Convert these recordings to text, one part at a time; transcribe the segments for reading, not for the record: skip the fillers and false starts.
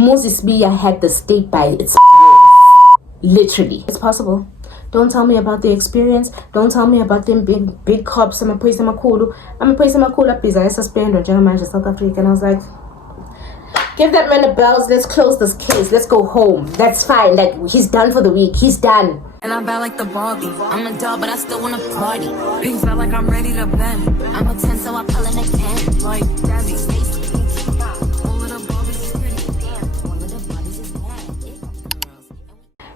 Muzi Sibiya had the state by its literally. It's possible. Don't tell me about the experience. Don't tell me about them big cops. I'm a place up is I suspend on General Manager South Africa. And I was like, give that man a bells. Let's close this case. Let's go home. That's fine. Like, he's done for the week. He's done. And I'm bad like the Barbie. I'm a doll, but I still wanna party. Pink felt like I'm ready to bend. I'm a 10, so I pull in a 10. Like Daddy, Stacy, all of the Barbies is pretty. Damn, all of the Barbies is bad.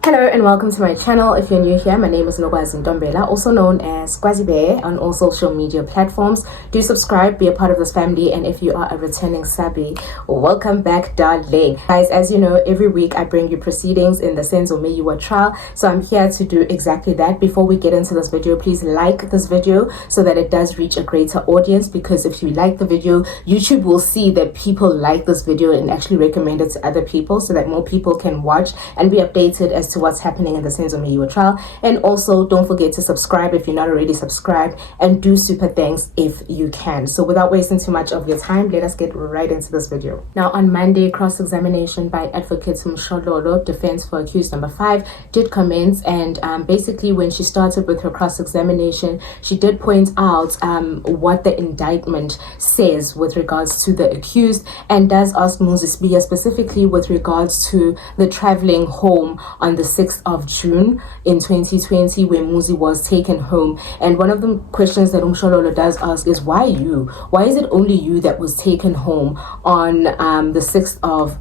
Hello and welcome to my channel. If you're new here, my name is Ndombela, also known as Squazzy Bear on all social media platforms. Do subscribe, be a part of this family, and if you are a returning subby, welcome back, darling. Guys, as you know, every week I bring you proceedings in the Senzo Meyiwa trial, so I'm here to do exactly that. Before we get into this video, please like this video so that it does reach a greater audience, because if you like the video, YouTube will see that people like this video and actually recommend it to other people so that more people can watch and be updated as to what's happening in the Senzo Meyiwa trial. And also don't forget to subscribe if you're not already subscribed, and do super thanks if you can. So without wasting too much of your time, let us get right into this video. Now, on Monday, cross-examination by advocate Mshololo, defense for accused number 5, did commence, and basically when she started with her cross-examination, she did point out what the indictment says with regards to the accused, and does ask Muzi Sibiya specifically with regards to the traveling home on the 6th of June in 2020, where Muzi was taken home. And one of the questions that Mshololo does ask is, why you? Why is it only you that was taken home on the 6th of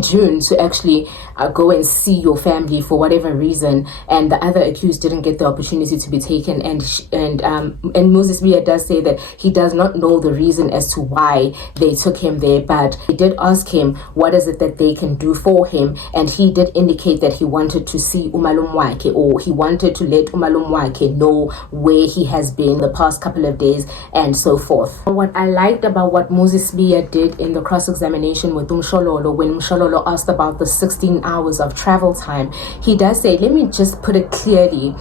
June to actually go and see your family for whatever reason, and the other accused didn't get the opportunity to be taken? And Muzi Sibiya does say that he does not know the reason as to why they took him there, but they did ask him what is it that they can do for him, and he did indicate that he wanted to see umalum wake, or he wanted to let umalum wake know where he has been the past couple of days and so forth. What I liked about what Muzi Sibiya did in the cross-examination with Mshololo, when Mshololo asked about the 16 hours of travel time, he does say, let me just put it clearly,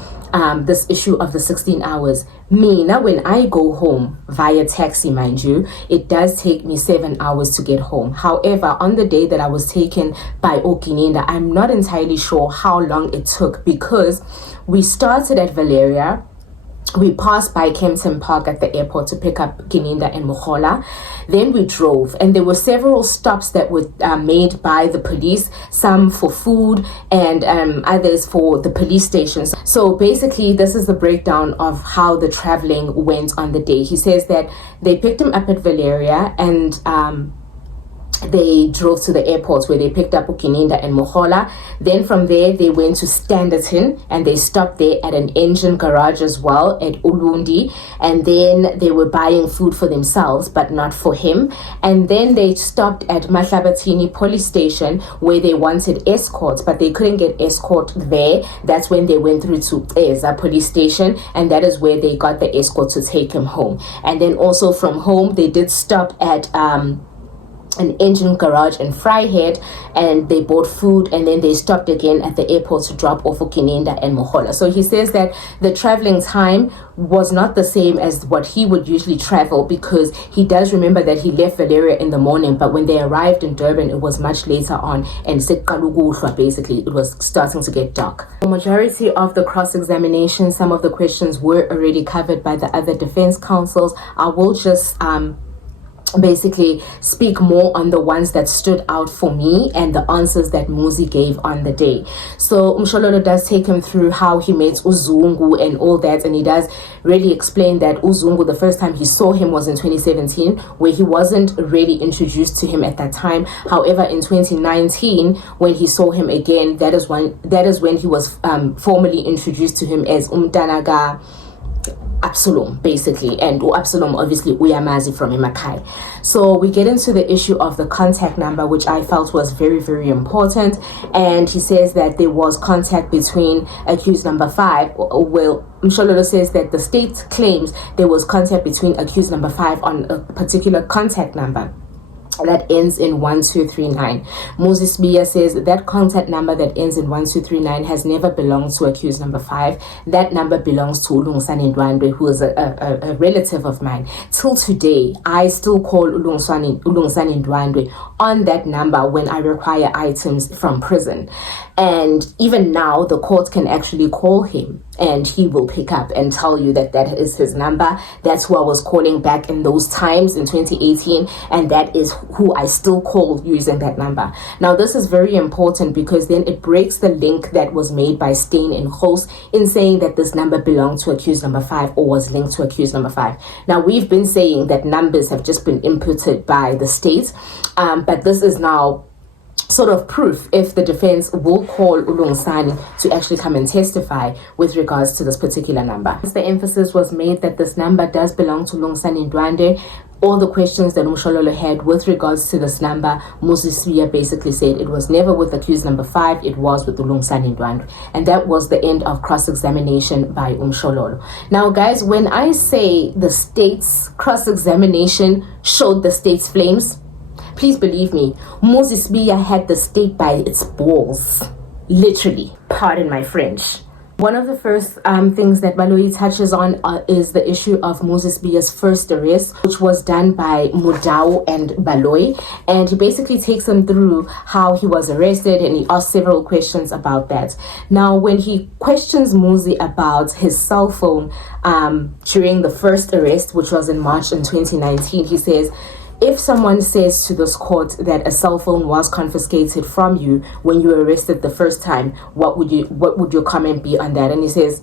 this issue of the 16 hours. Me, now when I go home via taxi, mind you, it does take me 7 hours to get home. However, on the day that I was taken by Gininda, I'm not entirely sure how long it took, because we started at Valeria. We passed by Kempton Park at the airport to pick up Gininda and Mohola. Then we drove, and there were several stops that were made by the police, some for food and others for the police stations. So basically, this is the breakdown of how the traveling went on the day. He says that they picked him up at Valeria, and they drove to the airport where they picked up Gininda and Mohola. Then from there, they went to Standerton, and they stopped there at an engine garage as well at Ulundi. And then they were buying food for themselves, but not for him. And then they stopped at Mahlabatini police station, where they wanted escorts, but they couldn't get escort there. That's when they went through to Eza police station, and that is where they got the escort to take him home. And then also from home, they did stop at an engine garage in Vryheid, and they bought food, and then they stopped again at the airport to drop off Gininda and Mohola. So he says that the traveling time was not the same as what he would usually travel, because he does remember that he left Valeria in the morning, but when they arrived in Durban, it was much later on, and basically it was starting to get dark. The majority of the cross-examination, some of the questions were already covered by the other defense counsels. I will just basically speak more on the ones that stood out for me and the answers that Muzi gave on the day. So Mshololo does take him through how he met Uzungu and all that, and he does really explain that Uzungu, the first time he saw him was in 2017, where he wasn't really introduced to him at that time. However, in 2019, when he saw him again, that is when he was formally introduced to him as Umtanaga Absalom, basically, and Absalom obviously uyamazi from Imakai. So we get into the issue of the contact number, which I felt was very, very important. And he says that there was contact between accused number 5. Well, Mshololo says that the state claims there was contact between accused number 5 on a particular contact number that ends in 1239. Muzi Sibiya says that contact number that ends in 1239 has never belonged to accused number 5. That number belongs to Ulungsani Ndwandwe, who is a relative of mine. Till today, I still call Ulungsani Ndwandwe on that number when I require items from prison. And even now, the court can actually call him and he will pick up and tell you that that is his number. That's who I was calling back in those times in 2018, and that is who I still call using that number. Now, this is very important because then it breaks the link that was made by Stain and Ghost in saying that this number belonged to accused number 5 or was linked to accused number 5. Now, we've been saying that numbers have just been inputted by the state, but this is now sort of proof if the defense will call Ulungsani to actually come and testify with regards to this particular number. The emphasis was made that this number does belong to Ulungsani Ndwande. All the questions that Umshololo had with regards to this number, Muzi Sibiya basically said it was never with accused number 5, it was with Ulungsani Ndwande. And that was the end of cross-examination by Umshololo. Now guys, when I say the state's cross-examination showed the state's flames, please believe me, Muzi Sibiya had the state by its balls. Literally. Pardon my French. One of the first things that Baloyi touches on is the issue of Muzi Sibiya's first arrest, which was done by Mudau and Baloyi. And he basically takes them through how he was arrested, and he asks several questions about that. Now, when he questions Muzi about his cell phone during the first arrest, which was in March in 2019, he says, if someone says to this court that a cell phone was confiscated from you when you were arrested the first time, what would your comment be on that? And he says,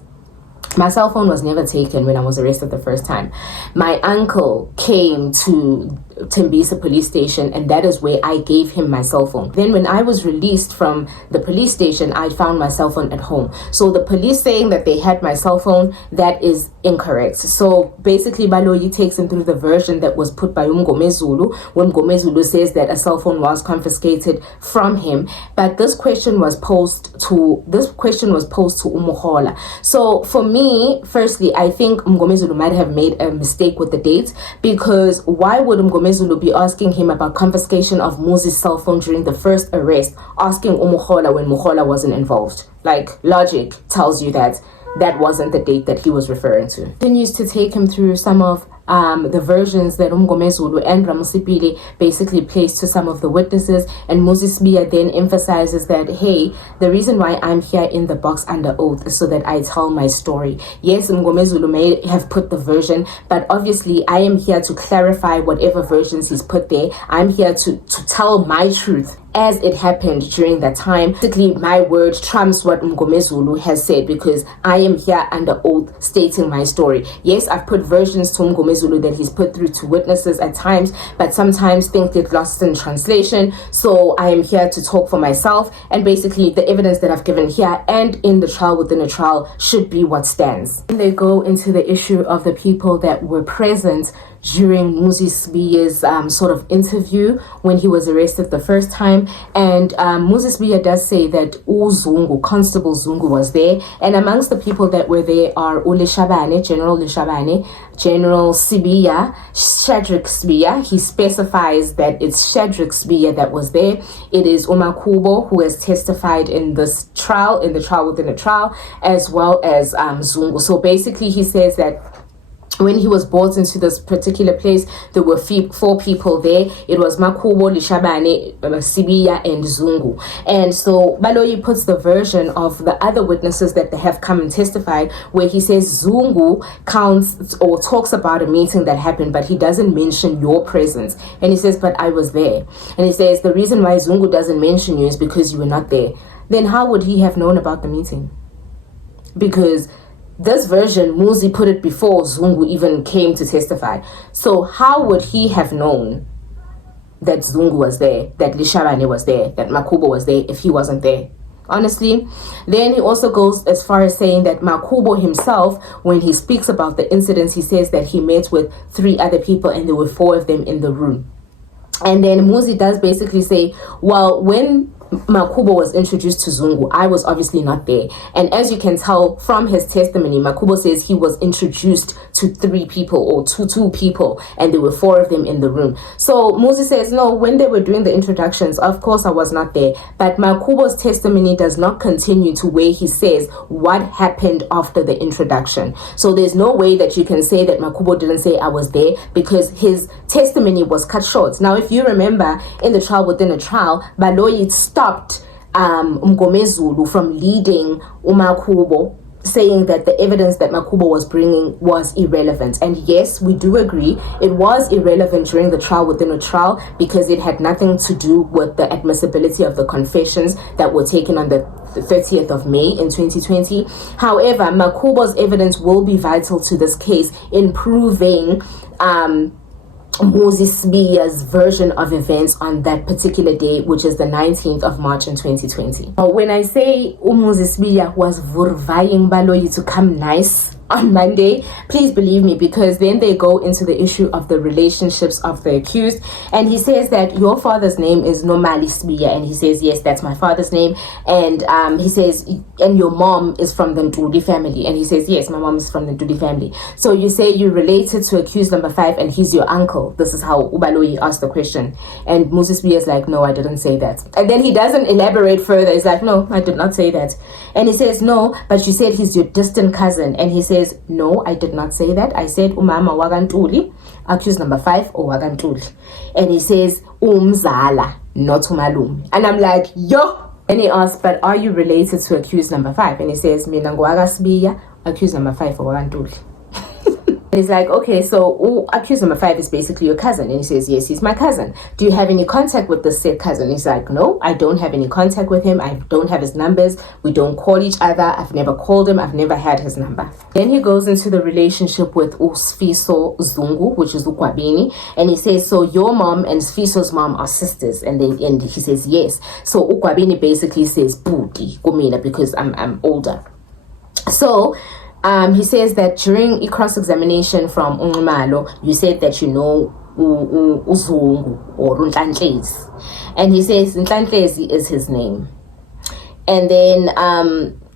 my cell phone was never taken when I was arrested the first time. My uncle came to Tembisa police station, and that is where I gave him my cell phone. Then when I was released from the police station, I found my cell phone at home. So the police saying that they had my cell phone, that is incorrect. So basically Baloyi takes him through the version that was put by Mngomezulu when Mngomezulu says that a cell phone was confiscated from him. But this question was posed to Umuhola. So for me, firstly, I think Mngomezulu might have made a mistake with the dates, because why would Mngomezulu be asking him about confiscation of Muzi's cell phone during the first arrest, asking Umuhola when Muhola wasn't involved? Like, logic tells you that that wasn't the date that he was referring to. Continues to take him through some of the versions that Mngomezulu and Ramusipili basically placed to some of the witnesses, and Muzi Sibiya then emphasizes that, hey, the reason why I'm here in the box under oath is so that I tell my story. Yes, Mngomezulu may have put the version, but obviously I am here to clarify whatever versions he's put there. I'm here to tell my truth as it happened during that time. Basically, my word trumps what Mngomezulu has said, because I am here under oath stating my story. Yes, I've put versions to Mngomezulu that he's put through to witnesses at times, but sometimes things get lost in translation. So I am here to talk for myself, and basically the evidence that I've given here and in the trial within a trial should be what stands. And they go into the issue of the people that were present during Muzi Sibiya's sort of interview when he was arrested the first time. And Muzi Sibiya does say that Uzungu, Constable Zungu, was there. And amongst the people that were there are General Lishabane, General Sibiya, Shadrach Sibiya. He specifies that it's Shadrach Sibiya that was there. It is Umakubo, who has testified in this trial, in the trial within a trial, as well as Zungu. So basically he says that when he was brought into this particular place, there were 4 people there. It was Makubo, Lishabane, Sibiya, and Zungu. And so Baloyi puts the version of the other witnesses that they have come and testified, where he says Zungu counts or talks about a meeting that happened, but he doesn't mention your presence. And he says, but I was there. And he says, the reason why Zungu doesn't mention you is because you were not there. Then how would he have known about the meeting? Because this version, Muzi put it before Zungu even came to testify. So how would he have known that Zungu was there, that Lishabane was there, that Makubo was there, if he wasn't there? Honestly. Then he also goes as far as saying that Makubo himself, when he speaks about the incidents, he says that he met with 3 other people and there were 4 of them in the room. And then Muzi does basically say, well, when Makubo was introduced to Zungu. I was obviously not there. And as you can tell from his testimony, Makubo says he was introduced to 3 people or to 2 people, and there were 4 of them in the room. So Muzi says, no, when they were doing the introductions, of course I was not there. But Makubo's testimony does not continue to where he says what happened after the introduction. So there's no way that you can say that Makubo didn't say I was there, because his testimony was cut short. Now, if you remember, in the trial within a trial, Baloyi stopped Mgomezulu from leading Umakubo, saying that the evidence that Makubo was bringing was irrelevant. And yes, we do agree it was irrelevant during the trial within a trial, because it had nothing to do with the admissibility of the confessions that were taken on the 30th of May in 2020. However, Makubo's evidence will be vital to this case in proving Muzi Sibiya's version of events on that particular day, which is the 19th of March in 2020. Now, when I say Muzi Sibiya was vurvaying Baloyi to come nice on Monday, please believe me, because then they go into the issue of the relationships of the accused, and he says that your father's name is Nomali Sibiya, and he says, yes, that's my father's name, and he says, and your mom is from the Ntuli family, and he says, yes, my mom is from the Ntuli family. So you say you related to accused number 5 and he's your uncle. This is how Ubaloyi asked the question, and Muzi Sibiya is like, no, I didn't say that. And then he doesn't elaborate further. He's like, no, I did not say that. And he says, no, but you said he's your distant cousin. And he says, no, I did not say that. I said umama wakantuli, accused number 5, or wakantuli. And he says umzala, not umalum. And I'm like, yo. And he asks, but are you related to accused number 5? And he says, mina ngwaga Sibiya, accused number 5, or wakantuli. He's like, okay, so accused number 5 is basically your cousin. And he says, yes, he's my cousin. Do you have any contact with the said cousin? He's like, no, I don't have any contact with him. I don't have his numbers. We don't call each other. I've never called him. I've never had his number. Then he goes into the relationship with Sfiso Zungu, which is Ukwabini. And he says, so your mom and Sfiso's mom are sisters. And he says, yes. So Ukwabini basically says, Budi, Kumina, because I'm older. So he says that during a cross-examination from Umalo, you said that you know Uzungu or Untantlezi. And he says Untantlezi is his name. And then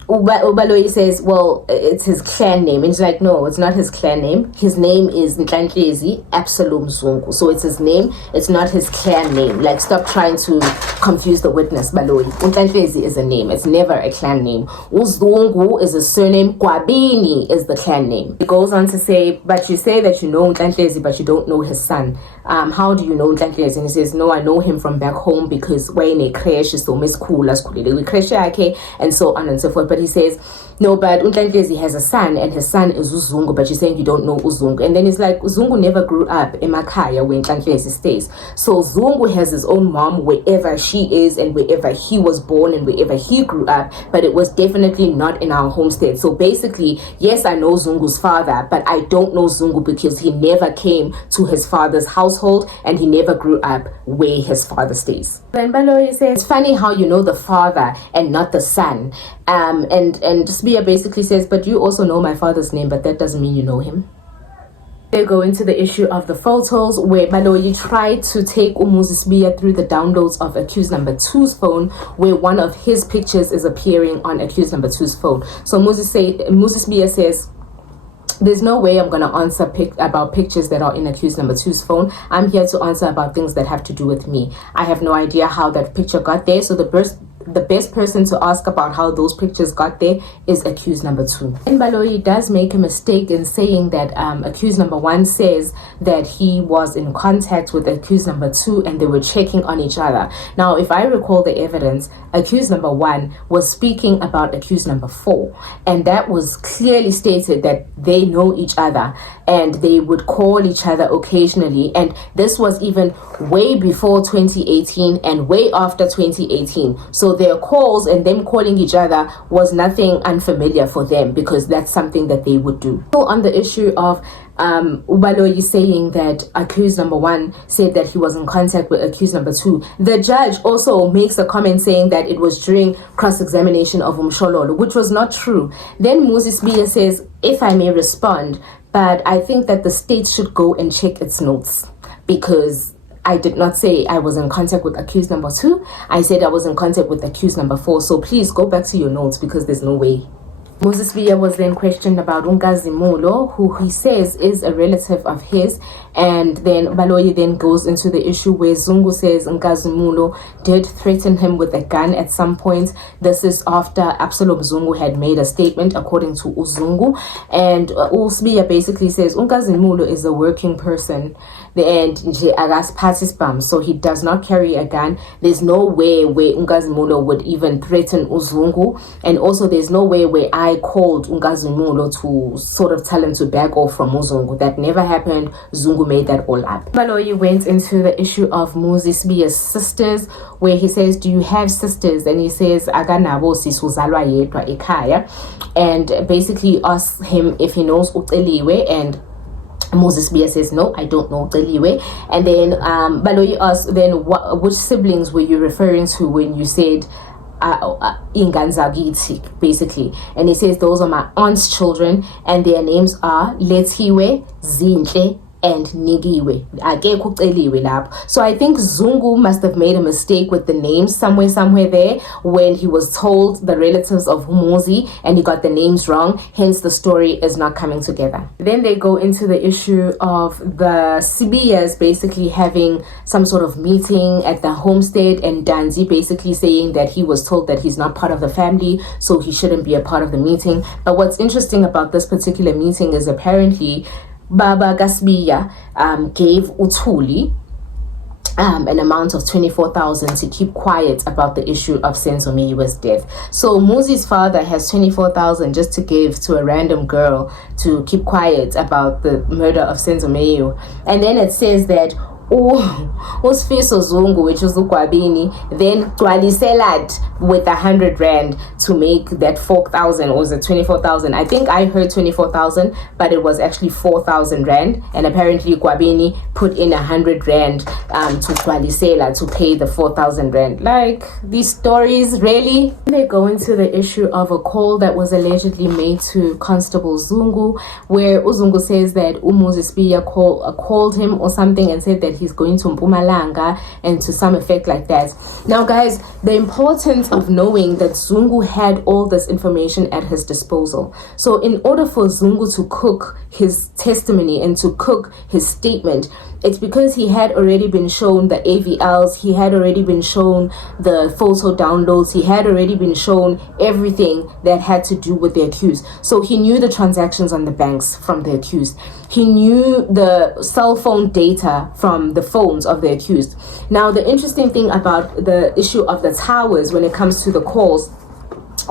Ubaloyi says, well, it's his clan name. And he's like, no, it's not his clan name. His name is Ntantlezi Absalom Zungu. So it's his name. It's not his clan name. Like, stop trying to confuse the witness, Baloyi. Ntantlezi is a name. It's never a clan name. Uzungu is a surname. Kwabini is the clan name. It goes on to say, but you say that you know Ntantlezi, but you don't know his son. How do you know Ntantlezi? And he says, no, I know him from back home, because when a crash is so miss cool as we crash, and so on and so forth. But he says, no, but Untantlezi has a son, and his son is Uzungu, but you're saying you don't know Uzungu. And then he's like, Uzungu never grew up in Makaya where Untantlezi stays. So Zungu has his own mom wherever she is and wherever he was born and wherever he grew up, but it was definitely not in our homestead. So basically, yes, I know Zungu's father, but I don't know Zungu because he never came to his father's household and he never grew up where his father stays. Then Baloyi says, it's funny how you know the father and not the son. And Sibiya basically says, but you also know my father's name, but that doesn't mean you know him. They go into the issue of the photos, where Baloyi tried to take Muzi Sibiya through the downloads of accused number 2's phone, where one of his pictures is appearing on accused number 2's phone. So Muzi Sibiya says, there's no way I'm going to answer about pictures that are in accused number 2's phone. I'm here to answer about things that have to do with me. I have no idea how that picture got there. So the best person to ask about how those pictures got there is accused number 2. And Baloyi does make a mistake in saying that accused number 1 says that he was in contact with accused number 2 and they were checking on each other. Now, if I recall the evidence, accused number 1 was speaking about accused number 4, and that was clearly stated that they know each other and they would call each other occasionally, and this was even way before 2018 and way after 2018. So their calls and them calling each other was nothing unfamiliar for them, because that's something that they would do. So on the issue of Ubaloyi saying that accused number 1 said that he was in contact with accused number 2, the judge also makes a comment saying that it was during cross-examination of Umshololo, which was not true. Then Muzi Sibiya says, if I may respond, but I think that the state should go and check its notes, because I did not say I was in contact with accused number 2. I said I was in contact with accused number 4. So please go back to your notes because there's no way. Muzi Sibiya was then questioned about Unkazimulo, who he says is a relative of his, and then Baloyi then goes into the issue where Zungu says Unkazimulo did threaten him with a gun at some point. This is after Absalom Zungu had made a statement according to Uzungu, and Sibiya basically says Unkazimulo is a working person and so he does not carry a gun. There's no way where Unkazimulo would even threaten Uzungu, and also there's no way where I called Unkazimulo to sort of tell him to back off from Uzungu. That never happened. Zungu made that all up. Baloyi went into the issue of Muzi Sibiya's sisters, where he says, do you have sisters? And he says, akanabo sisuzalwa yedwa ekhaya, and basically asks him if he knows Uceliwe, and Muzi Sibiya says, no, I don't know Uceliwe. And then Baloyi asks, then which siblings were you referring to when you said Inganzagiti, basically? And he says, those are my aunt's children, and their names are Lethiwe, Zinhle, and Nigiwe. So I think Zungu must have made a mistake with the names somewhere there when he was told the relatives of Muzi and he got the names wrong. Hence the story is not coming together. Then they go into the issue of the Sibiyas basically having some sort of meeting at the homestead, and Danzi basically saying that he was told that he's not part of the family, so he shouldn't be a part of the meeting. But what's interesting about this particular meeting is apparently Baba Sibiya gave Utuli an amount of 24,000 to keep quiet about the issue of Senzo Meyiwa's death. So Muzi's father has 24,000 just to give to a random girl to keep quiet about the murder of Senzo Meyiwa. And then it says that Usifiso Zungu, which is Ukwabini, then Twaliselat with 100 rand to make that 4,000, or was it 24,000? I think I heard 24,000, but it was actually 4,000 rand. And apparently Kwabini put in 100 rand to Twalisela to pay the 4,000 rand. Like, these stories, really? They go into the issue of a call that was allegedly made to Constable Zungu, where Uzungu says that Muzi Sibiya called him or something and said that he's going to Mpumalanga, and to some effect like that. Now guys, the importance of knowing that Zungu had all this information at his disposal. So in order for Zungu to cook his testimony and to cook his statement, it's because he had already been shown the AVLs, he had already been shown the photo downloads, he had already been shown everything that had to do with the accused. So he knew the transactions on the banks from the accused. He knew the cell phone data from the phones of the accused. Now, the interesting thing about the issue of the towers when it comes to the calls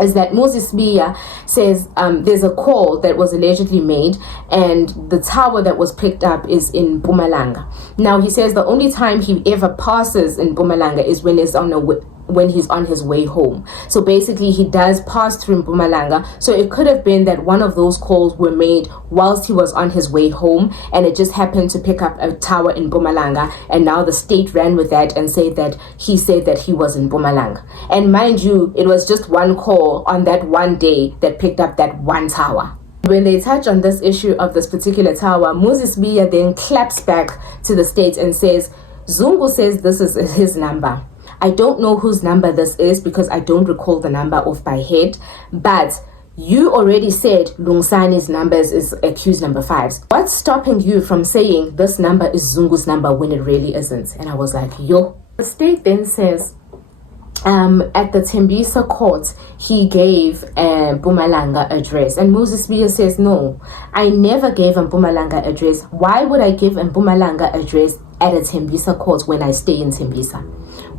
is that Muzi Sibiya says there's a call that was allegedly made and the tower that was picked up is in Mpumalanga. Now he says the only time he ever passes in Mpumalanga is when he's on his way home. So basically he does pass through Mpumalanga. So it could have been that one of those calls were made whilst he was on his way home, and it just happened to pick up a tower in Mpumalanga, and now the state ran with that and said that he was in Mpumalanga. And mind you, it was just one call on that one day that picked up that one tower. When they touch on this issue of this particular tower, Muzi Sibiya then claps back to the state and says, Zungu says this is his number. I don't know whose number this is because I don't recall the number off by head, but you already said Lungsani's numbers is accused number 5. What's stopping you from saying this number is Zungu's number when it really isn't? And I was like, yo. The state then says, at the Tembisa court, he gave a Mpumalanga address. And Muzi Sibiya says, no, I never gave a Mpumalanga address. Why would I give a Mpumalanga address at a Tembisa court when I stay in Tembisa?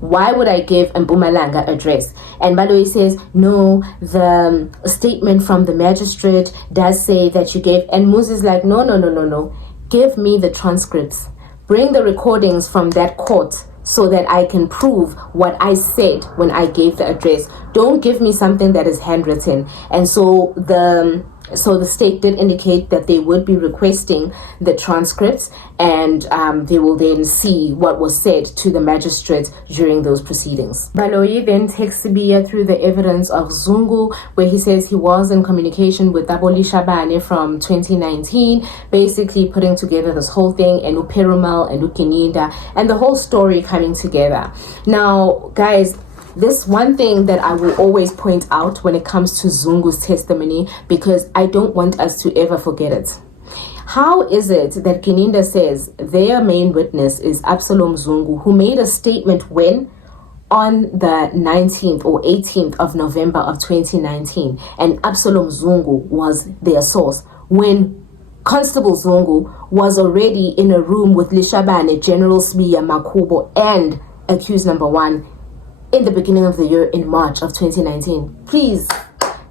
Why would I give a Mpumalanga address? And Baloyi says, no, the statement from the magistrate does say that you gave. And Muzi's like, no. Give me the transcripts. Bring the recordings from that court so that I can prove what I said when I gave the address. Don't give me something that is handwritten. And so the So the state did indicate that they would be requesting the transcripts, and they will then see what was said to the magistrate during those proceedings. Baloyi then takes Sibiya through the evidence of Zungu, where he says he was in communication with Daboli Shabane from 2019, basically putting together this whole thing, and Uperumal and Gininda, and the whole story coming together. Now, guys, this one thing that I will always point out when it comes to Zungu's testimony, because I don't want us to ever forget it. How is it that Gininda says their main witness is Absalom Zungu, who made a statement when? On the 19th or 18th of November of 2019, and Absalom Zungu was their source, when Constable Zungu was already in a room with Lishabane, General Sibiya, Makubo, and accused number one in the beginning of the year in March of 2019. Please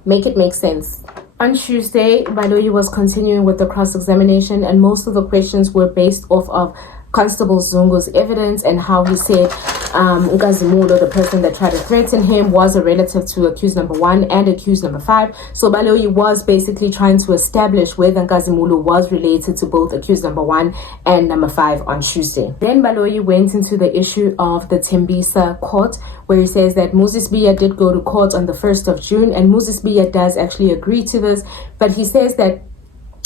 make it make sense. On Tuesday, Baloyi was continuing with the cross-examination, and most of the questions were based off of Constable Zungu's evidence and how he said Nkazimulo, the person that tried to threaten him, was a relative to accused number 1 and accused number 5. So Baloyi was basically trying to establish whether Nkazimulo was related to both accused number 1 and number 5 on Tuesday. Then Baloyi went into the issue of the Tembisa court, where he says that Muzi Sibiya did go to court on the 1st of June, and Muzi Sibiya does actually agree to this, but he says that,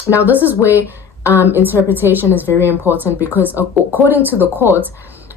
now this is where interpretation is very important, because according to the court,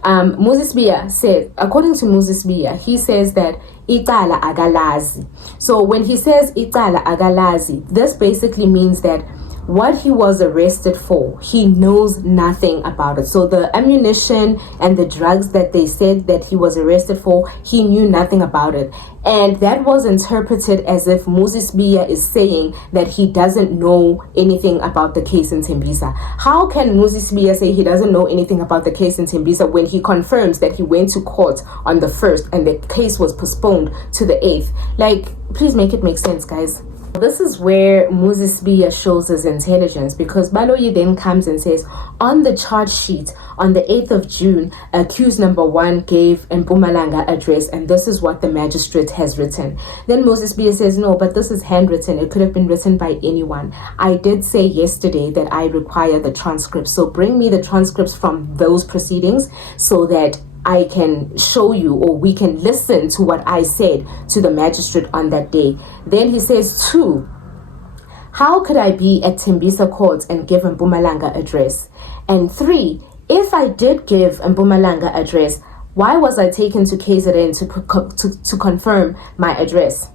Muzi Sibiya said, according to Muzi Sibiya, he says that Itala agalazi. So when he says Itala agalazi, this basically means that what he was arrested for, he knows nothing about it. So the ammunition and the drugs that they said that he was arrested for, he knew nothing about it. And that was interpreted as if Muzi Sibiya is saying that he doesn't know anything about the case in Tembisa. How can Muzi Sibiya say he doesn't know anything about the case in Tembisa when he confirms that he went to court on the 1st and the case was postponed to the 8th? Like, please make it make sense, guys. This is where Muzi Sibiya shows his intelligence, because Baloyi then comes and says, on the charge sheet on the 8th of June, accused number 1 gave an Mpumalanga address, and this is what the magistrate has written. Then Muzi Sibiya says, no, but this is handwritten. It could have been written by anyone. I did say yesterday that I require the transcripts. So bring me the transcripts from those proceedings so that I can show you, or we can listen to what I said to the magistrate on that day. Then he says, 2, how could I be at Tembisa court and give an Mpumalanga address? And 3, if I did give an Mpumalanga address, why was I taken to KZN to confirm my address?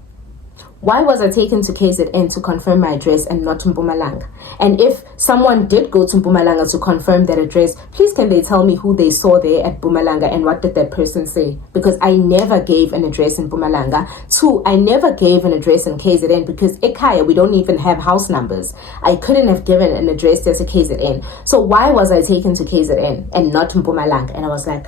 Why was I taken to KZN to confirm my address and not to Mpumalanga? And if someone did go to Mpumalanga to confirm that address, please can they tell me who they saw there at Mpumalanga and what did that person say? Because I never gave an address in Mpumalanga. 2, I never gave an address in KZN because Ekaya, we don't even have house numbers. I couldn't have given an address just to KZN. So why was I taken to KZN and not to Mpumalanga? And I was like,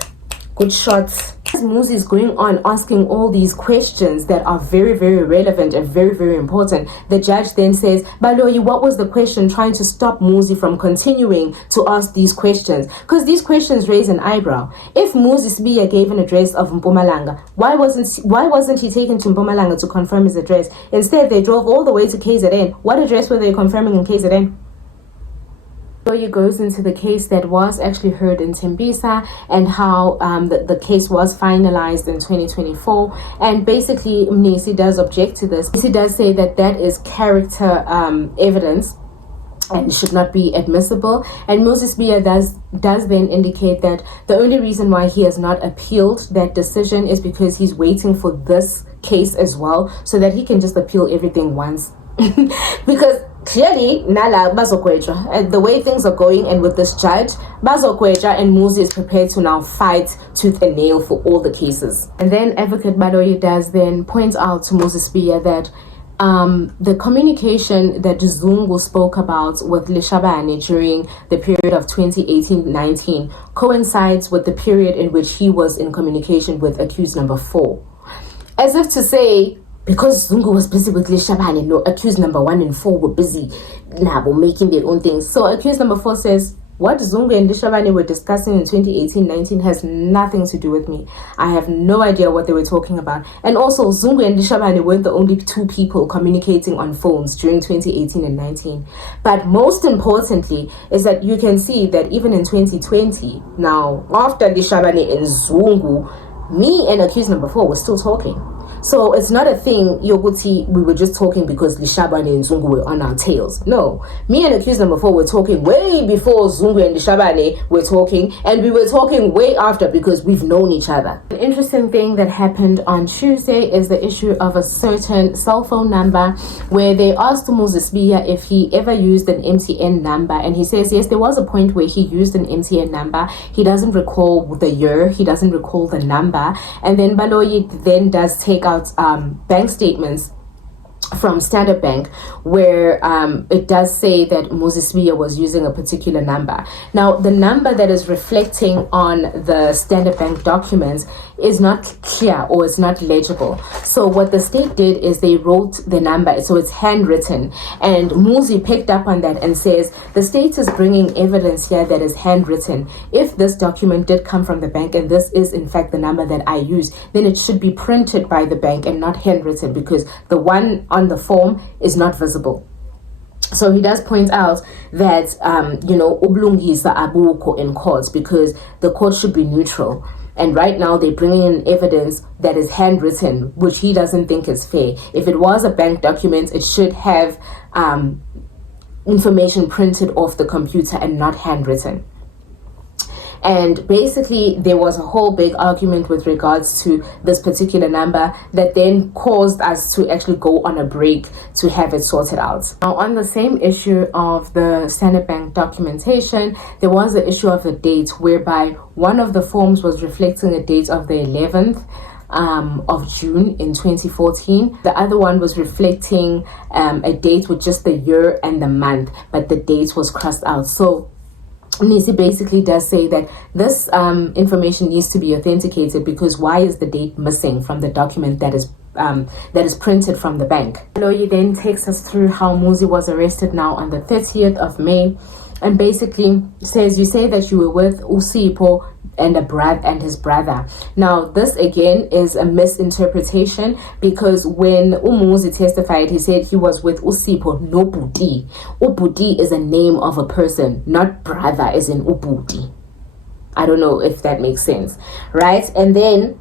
good shots. Muzi is going on asking all these questions that are very, very relevant and very, very important. The judge then says, Baloyi, what was the question, trying to stop Muzi from continuing to ask these questions? Because these questions raise an eyebrow. If Muzi Sibiya gave an address of Mpumalanga, why wasn't he taken to Mpumalanga to confirm his address? Instead, they drove all the way to KZN. What address were they confirming in KZN? Baloyi goes into the case that was actually heard in Tembisa and how the case was finalized in 2024. And basically, Mnisi does object to this. He does say that that is character evidence and should not be admissible. And Muzi Sibiya does then indicate that the only reason why he has not appealed that decision is because he's waiting for this case as well, so that he can just appeal everything once. Because clearly, Nala Bazokweja, the way things are going, and with this judge, Bazokweja and Muzi is prepared to now fight tooth and nail for all the cases. And then Advocate Baloyi does then point out to Muzi Sibiya that the communication that Zungu spoke about with Lishabane during the period of 2018-19 coincides with the period in which he was in communication with accused number 4. As if to say, because Zungu was busy with Lishabane, no, accused number 1 and 4 were busy making their own things. So accused number 4 says, What Zungu and Lishabane were discussing in 2018-19 has nothing to do with me. I have no idea what they were talking about. And also, Zungu and Lishabane weren't the only two people communicating on phones during 2018 and 19. But most importantly is that you can see that even in 2020, now, after Lishabane and Zungu, me and accused number 4 were still talking. So it's not a thing, Yoguti, we were just talking because Lishabane and Zungu were on our tails. No, me and accused number 4 were talking way before Zungu and Lishabane were talking, and we were talking way after because we've known each other. An interesting thing that happened on Tuesday is the issue of a certain cell phone number where they asked Muzi Sibiya if he ever used an MTN number, and he says yes, there was a point where he used an MTN number. He doesn't recall the year, he doesn't recall the number, and then Baloyi then does take out bank statements from Standard Bank where it does say that Muzi Sibiya was using a particular number. Now, the number that is reflecting on the Standard Bank documents is not clear or it's not legible. So what the state did is they wrote the number, so it's handwritten, and Muzi picked up on that and says the state is bringing evidence here that is handwritten. If this document did come from the bank and this is in fact the number that I use, then it should be printed by the bank and not handwritten because the one on the form is not visible. So he does point out that ubulungisa abuko in courts because the court should be neutral. And right now they're bringing in evidence that is handwritten, which he doesn't think is fair. If it was a bank document, it should have information printed off the computer and not handwritten. And basically there was a whole big argument with regards to this particular number that then caused us to actually go on a break to have it sorted out. Now, on the same issue of the Standard Bank documentation, there was the issue of a date whereby one of the forms was reflecting a date of the 11th of June in 2014. The other one was reflecting a date with just the year and the month, but the date was crossed out. So Nisi basically does say that this information needs to be authenticated because why is the date missing from the document that is printed from the bank? Loyi then takes us through how Muzi was arrested now on the 30th of May and basically says, you say that you were with Usipo and his brother. Now, this again is a misinterpretation because when Umuzi testified, he said he was with Usipo, no Budi. Ubudi is a name of a person, not brother as in Ubudi. I don't know if that makes sense, right? And then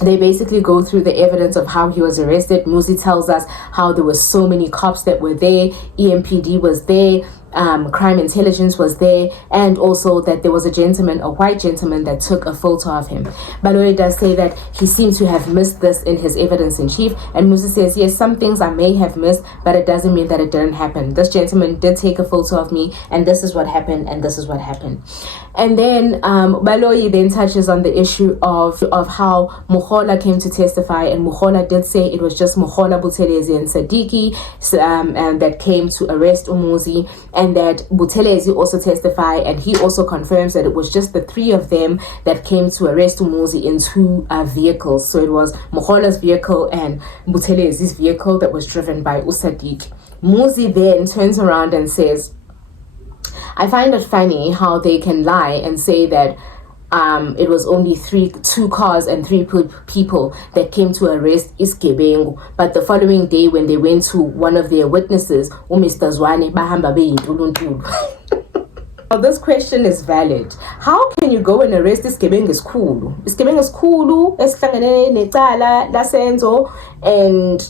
they basically go through the evidence of how he was arrested. Muzi tells us how there were so many cops that were there, EMPD was there, crime intelligence was there, and also that there was a white gentleman that took a photo of him. Baloyi does say that he seemed to have missed this in his evidence in chief, and Muzi says yes, some things I may have missed, but it doesn't mean that it didn't happen. This gentleman did take a photo of me, and this is what happened, and this is what happened. And then Baloyi then touches on the issue of how Muhola came to testify, and Muhola did say it was just Muhola, Buthelezi and Sadiki and that came to arrest Umuzi, and that Buthelezi also testified, and he also confirms that it was just the three of them that came to arrest Umuzi in two vehicles. So it was Muhola's vehicle and Buthelezi's vehicle that was driven by Usadik. Muzi then turns around and says, I find it funny how they can lie and say that it was only two cars and three people that came to arrest Isgebengu. But the following day, when they went to one of their witnesses, Mr. Zwane bahamba Now, this question is valid. How can you go and arrest Isgebengu Skulu? Isgebengu Skulu, esihlangene necala la Senzo and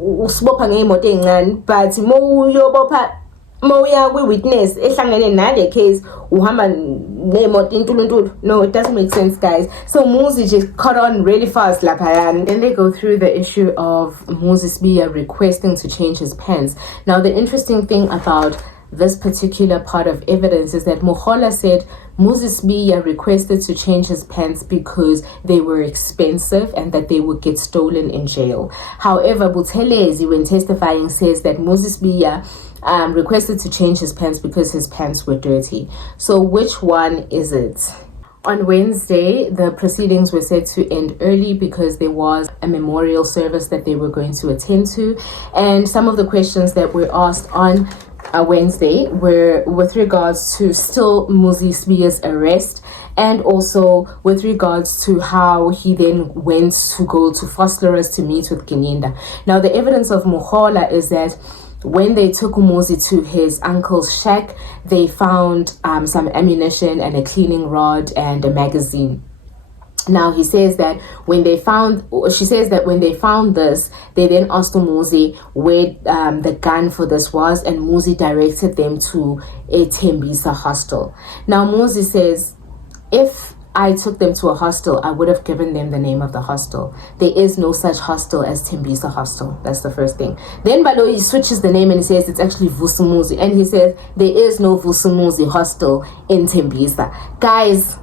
usibopha ngemoto encane, but moyobopha Moya we witness ehlangene nale case uhamba nemoto intuluntulu. No, it doesn't make sense, guys. So Muzi just caught on really fast laphayana. Then they go through the issue of Muzi Sibiya requesting to change his pants. Now, the interesting thing about this particular part of evidence is that Muhola said Muzi Sibiya requested to change his pants because they were expensive and that they would get stolen in jail. However, Buthelezi, when testifying, says that Muzi Sibiya requested to change his pants because his pants were dirty. So which one is it? On Wednesday, the proceedings were set to end early because there was a memorial service that they were going to attend to, and some of the questions that were asked on Wednesday, were with regards to still Muzi Sibiya's arrest, and also with regards to how he then went to go to Fosterers to meet with Gininda. Now, the evidence of Muhola is that when they took Muzi to his uncle's shack, they found some ammunition and a cleaning rod and a magazine. Now she says that when they found this, they then asked Muzi where the gun for this was, and Muzi directed them to a Tembisa hostel. Now Muzi says, if I took them to a hostel, I would have given them the name of the hostel. There is no such hostel as Tembisa Hostel. That's the first thing. Then Baloyi switches the name and he says it's actually Vusumuzi. And he says there is no Vusumuzi hostel in Tembisa. Guys,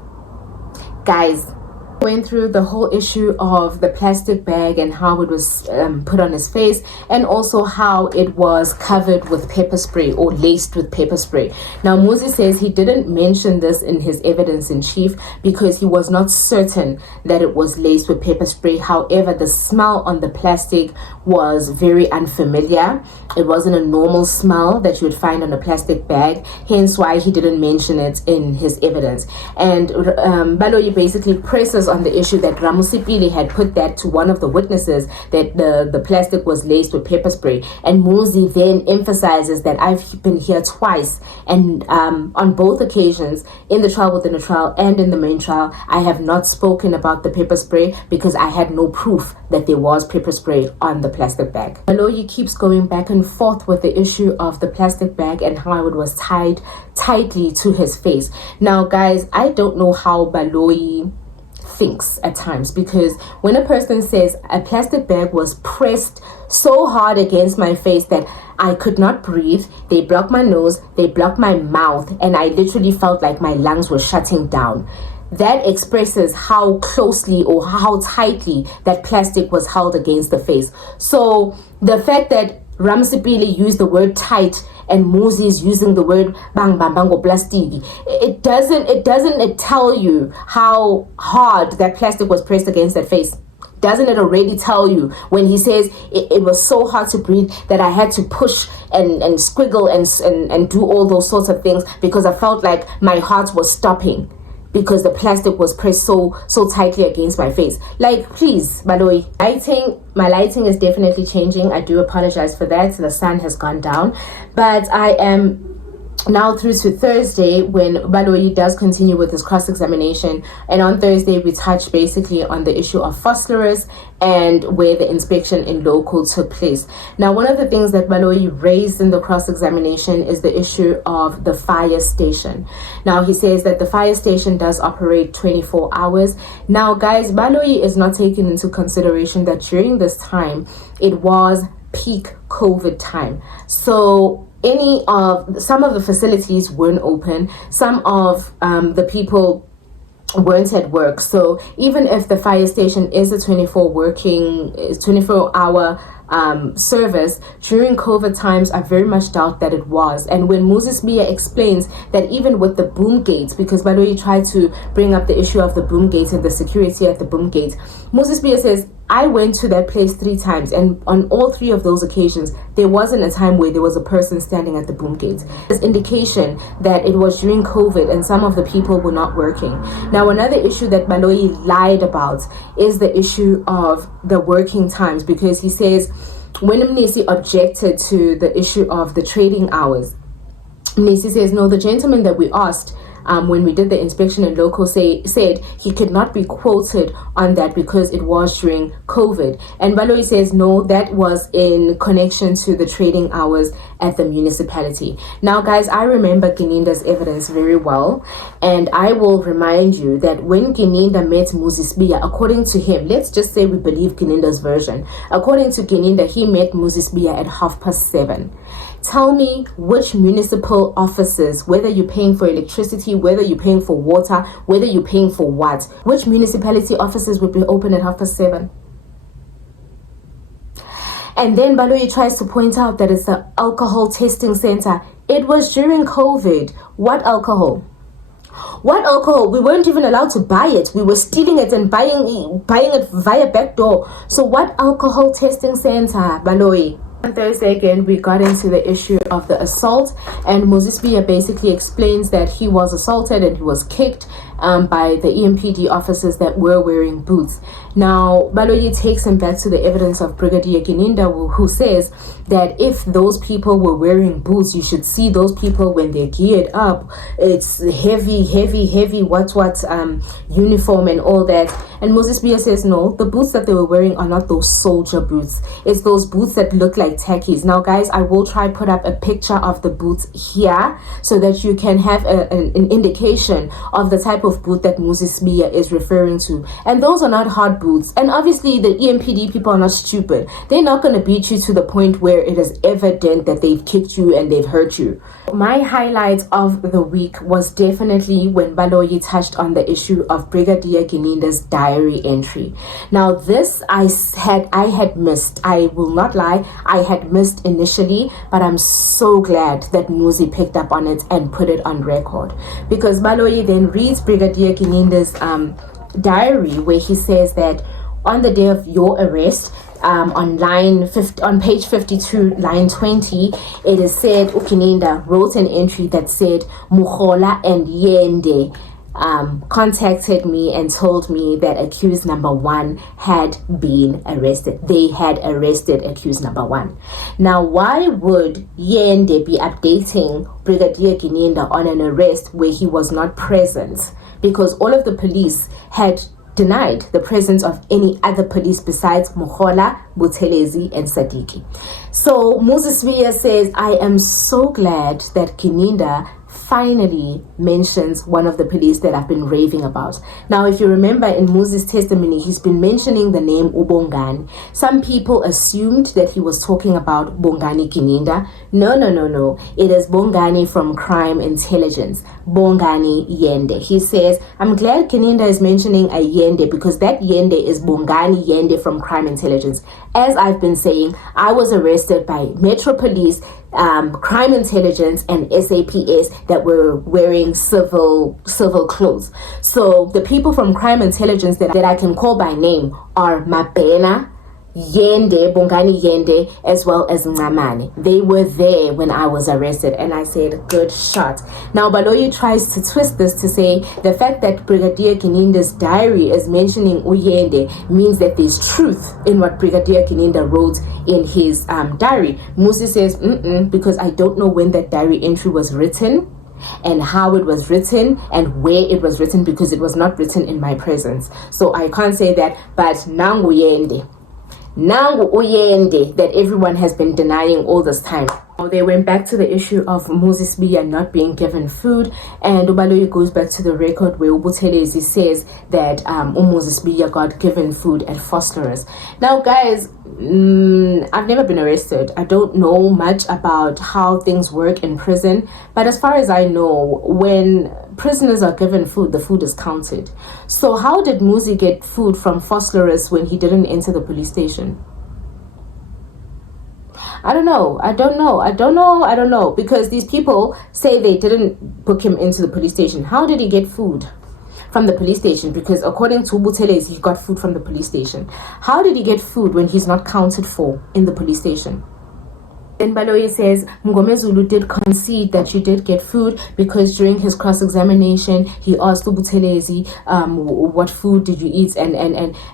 went through the whole issue of the plastic bag and how it was put on his face, and also how it was covered with pepper spray or laced with pepper spray. Now Muzi says he didn't mention this in his evidence in chief because he was not certain that it was laced with pepper spray. However, the smell on the plastic was very unfamiliar. It wasn't a normal smell that you would find on a plastic bag, hence why he didn't mention it in his evidence. And Baloyi basically presses on the issue that Ramusipili had put that to one of the witnesses, that the plastic was laced with pepper spray. And Muzi then emphasizes that I've been here twice, and on both occasions, in the trial within the trial and in the main trial, I have not spoken about the pepper spray because I had no proof that there was pepper spray on the plastic bag. Baloyi keeps going back and forth with the issue of the plastic bag and how it was tied tightly to his face. Now guys, I don't know how Baloyi thinks at times, because when a person says a plastic bag was pressed so hard against my face that I could not breathe, they blocked my nose, they blocked my mouth, and I literally felt like my lungs were shutting down, that expresses how closely or how tightly that plastic was held against the face. So the fact that Ramsipili used the word tight and Muzi is using the word bang bang bango plastiki, it doesn't tell you how hard that plastic was pressed against that face? Doesn't it already tell you when he says it was so hard to breathe that I had to push and squiggle and do all those sorts of things because I felt like my heart was stopping because the plastic was pressed so tightly against my face? Like, please, Baloyi. My lighting is definitely changing. I do apologize for that. The sun has gone down, but I am now through to Thursday, when Baloyi does continue with his cross-examination. And on Thursday, we touch basically on the issue of Fosterers and where the inspection in local took place. Now, one of the things that Baloyi raised in the cross-examination is the issue of the fire station. Now, he says that the fire station does operate 24 hours. Now, guys, Baloyi is not taking into consideration that during this time, it was peak COVID time. So some of the facilities weren't open, some of the people weren't at work. So even if the fire station is a 24-hour service, during COVID times, I very much doubt that it was. And when Muzi Sibiya explains that even with the boom gates, because Baloyi tried to bring up the issue of the boom gates and the security at the boom gates, Muzi Sibiya says, I went to that place 3 times, and on all 3 of those occasions, there wasn't a time where there was a person standing at the boom gates. There's indication that it was during COVID and some of the people were not working. Now, another issue that Baloyi lied about is the issue of the working times, because he says when Mnisi objected to the issue of the trading hours, Mnisi says, no, the gentleman that we asked when we did the inspection in local said he could not be quoted on that because it was during COVID. And Baloyi says, no, that was in connection to the trading hours at the municipality. Now, guys, I remember Gininda's evidence very well. And I will remind you that when Gininda met Muzi Sibiya, according to him, let's just say we believe Gininda's version. According to Gininda, he met Muzi Sibiya at 7:30. Tell me which municipal offices, whether you're paying for electricity, whether you're paying for water, whether you're paying for what, which municipality offices would be open at 7:30? And then Baloyi tries to point out that it's the alcohol testing center. It was during COVID. What alcohol? What alcohol? We weren't even allowed to buy it. We were stealing it and buying it via back door. So what alcohol testing center, Baloyi? On Thursday again, we got into the issue of the assault, and Sibiya basically explains that he was assaulted and he was kicked by the EMPD officers that were wearing boots. Now, Baloyi takes him back to the evidence of Brigadier Gininda, who says that if those people were wearing boots, you should see those people when they're geared up. It's heavy uniform and all that. And Sibiya says, no, the boots that they were wearing are not those soldier boots. It's those boots that look like tackies. Now, guys, I will try put up a picture of the boots here so that you can have an indication of the type of boot that Sibiya is referring to. And those are not hard boots. And obviously, the EMPD people are not stupid. They're not going to beat you to the point where it is evident that they've kicked you and they've hurt you. My highlight of the week was definitely when Baloyi touched on the issue of Brigadier Gininda's diary entry. Now, this I had missed. I will not lie, I had missed initially, but I'm so glad that Muzi picked up on it and put it on record, because Baloyi then reads Brigadier Gininda's diary, where he says that on the day of your arrest, on page 52, line 20, it is said Gininda wrote an entry that said Mukhola and Yende contacted me and told me that accused number 1 had been arrested. They had arrested accused number 1. Now, why would Yende be updating Brigadier Gininda on an arrest where he was not present? Because all of the police had denied the presence of any other police besides Mukhola, Buthelezi, and Sadiki. So Sibiya says, I am so glad that Gininda finally mentions one of the police that I've been raving about. Now, if you remember in Muzi's testimony, he's been mentioning the name Ubongani. Some people assumed that he was talking about Bongani Gininda. No. It is Bongani from Crime Intelligence. Bongani Yende. He says, I'm glad Gininda is mentioning a Yende, because that Yende is Bongani Yende from Crime Intelligence. As I've been saying, I was arrested by Metro Police, Crime Intelligence, and SAPS that were wearing civil clothes. So the people from Crime Intelligence that I can call by name are Mabena, Yende, Bongani Yende, as well as Ngamane. They were there when I was arrested, and I said, good shot. Now, Baloyi tries to twist this to say the fact that Brigadier Gininda's diary is mentioning Uyende means that there's truth in what Brigadier Gininda wrote in his diary. Muzi says, because I don't know when that diary entry was written and how it was written and where it was written, because it was not written in my presence. So I can't say that, but Nangu Yende. Nangu Uyende that everyone has been denying all this time. They went back to the issue of Sibiya not being given food, and Baloyi goes back to the record where Ubuthelezi says that Sibiya got given food at Fosterers. Now, guys, I've never been arrested. I don't know much about how things work in prison, but as far as I know, when prisoners are given food, the food is counted. So how did Muzi get food from Fosterers when he didn't enter the police station? I don't know, because these people say they didn't book him into the police station. How did he get food from the police station? Because according to Buteles, he got food from the police station. How did he get food when he's not counted for in the police station? Then Baloyi says Mngomezulu did concede that you did get food, because during his cross-examination he asked Ubuthelezi, what food did you eat, and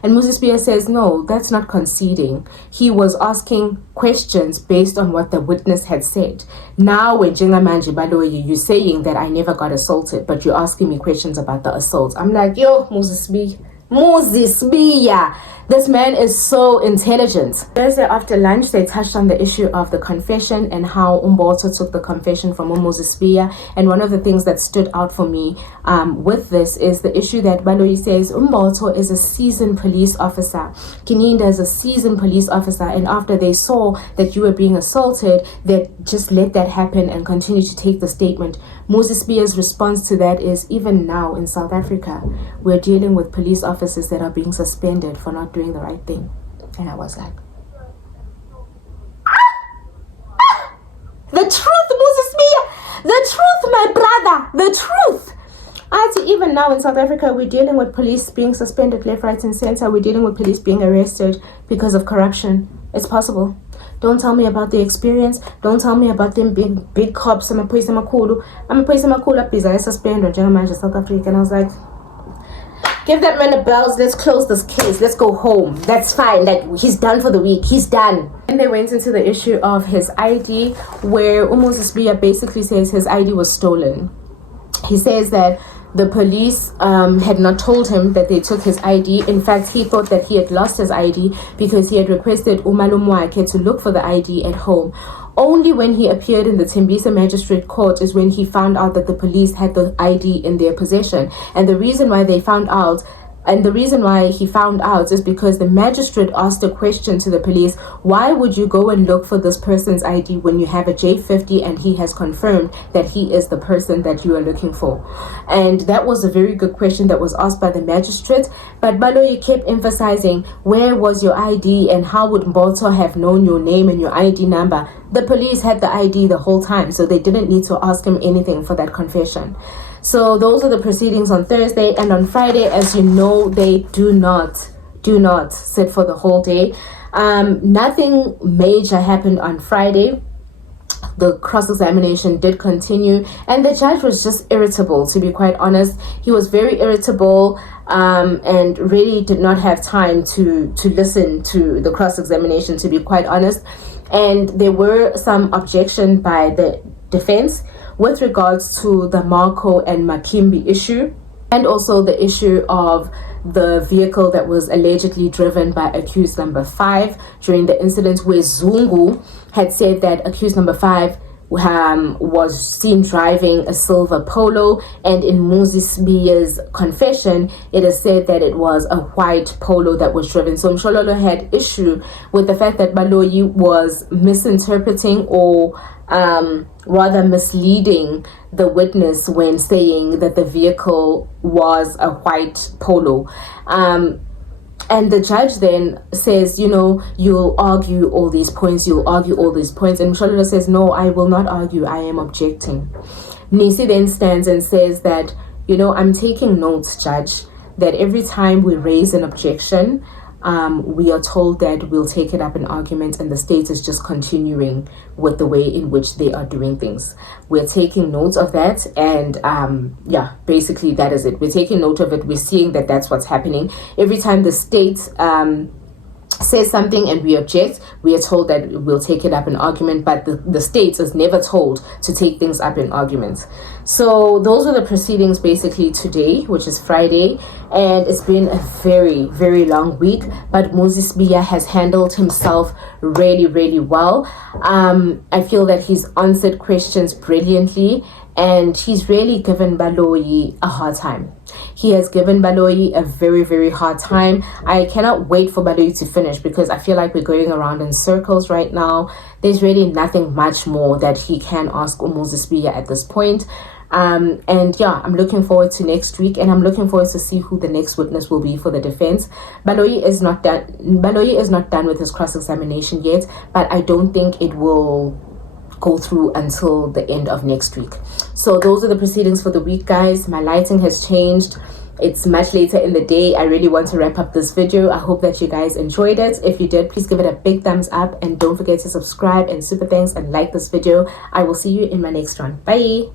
Sibiya says no, that's not conceding. He was asking questions based on what the witness had said. Now when Jengamanje Baloyi, you're saying that I never got assaulted, but you're asking me questions about the assault. I'm like, yo, Sibiya, this man is so intelligent. Thursday after lunch, they touched on the issue of the confession and how Umboto took the confession from Sibiya. And one of the things that stood out for me with this is the issue that Baloyi says Umboto is a seasoned police officer. Gininda is a seasoned police officer. And after they saw that you were being assaulted, they just let that happen and continue to take the statement. Sibiya's response to that is, even now in South Africa, we're dealing with police officers that are being suspended for not doing the right thing. And I was like, the truth, Sibiya, the truth, my brother, the truth. Even now in South Africa, we're dealing with police being suspended left, right, and center. We're dealing with police being arrested because of corruption. It's possible. Don't tell me about the experience. Don't tell me about them big cops. I'm a police makulu busy suspended German South Africa. And I was like, give that man a bells. Let's close this case. Let's go home. That's fine. Like, he's done for the week. He's done. And they went into the issue of his ID, where Sibiya basically says his ID was stolen. He says that the police had not told him that they took his ID. In fact, he thought that he had lost his ID because he had requested umalumwake to look for the ID at home. Only when he appeared in the Tembisa Magistrate Court is when he found out that the police had the ID in their possession. And the reason why he found out is because the magistrate asked a question to the police: why would you go and look for this person's ID when you have a J50 and he has confirmed that he is the person that you are looking for? And that was a very good question that was asked by the magistrate. But Baloyi kept emphasizing, where was your ID and how would Mboto have known your name and your ID number? The police had the ID the whole time, so they didn't need to ask him anything for that confession. So those are the proceedings on Thursday. And on Friday, as you know, they do not sit for the whole day. Nothing major happened on Friday. The cross-examination did continue, and the judge was just irritable, to be quite honest. He was very irritable and really did not have time to listen to the cross-examination, to be quite honest. And there were some objection by the defense with regards to the Marco and Makimbi issue, and also the issue of the vehicle that was allegedly driven by accused number 5 during the incident, where Zungu had said that accused number 5 was seen driving a silver Polo, and in Muzi Sibiya's confession, it is said that it was a white Polo that was driven. So Mshololo had issue with the fact that Baloyi was misinterpreting or rather misleading the witness when saying that the vehicle was a white Polo. And the judge then says, you'll argue all these points. And Mshololo says, no, I will not argue. I am objecting. Nisi then stands and says that, I'm taking notes, judge, that every time we raise an objection, we are told that we'll take it up in argument, and the state is just continuing with the way in which they are doing things. We're taking notes of that, and basically that is it. We're taking note of it. We're seeing that that's what's happening. Every time the state says something and we object, we are told that we'll take it up in argument, but the state is never told to take things up in arguments. So those are the proceedings basically today, which is Friday, and it's been a very, very long week, but Muzi Sibiya has handled himself really, really well. I feel that he's answered questions brilliantly, and he's really given Baloyi a hard time. He has given Baloyi a very, very hard time. I cannot wait for Baloyi to finish, because I feel like we're going around in circles right now. There's really nothing much more that he can ask Muzi Sibiya at this point. I'm looking forward to next week, and I'm looking forward to see who the next witness will be for the defense. Baloyi is not done with his cross-examination yet, but I don't think it will go through until the end of next week. So those are the proceedings for the week, guys. My lighting has changed. It's much later in the day. I really want to wrap up this video. I hope that you guys enjoyed it. If you did, please give it a big thumbs up, and don't forget to subscribe, and super thanks and like this video. I will see you in my next one. Bye.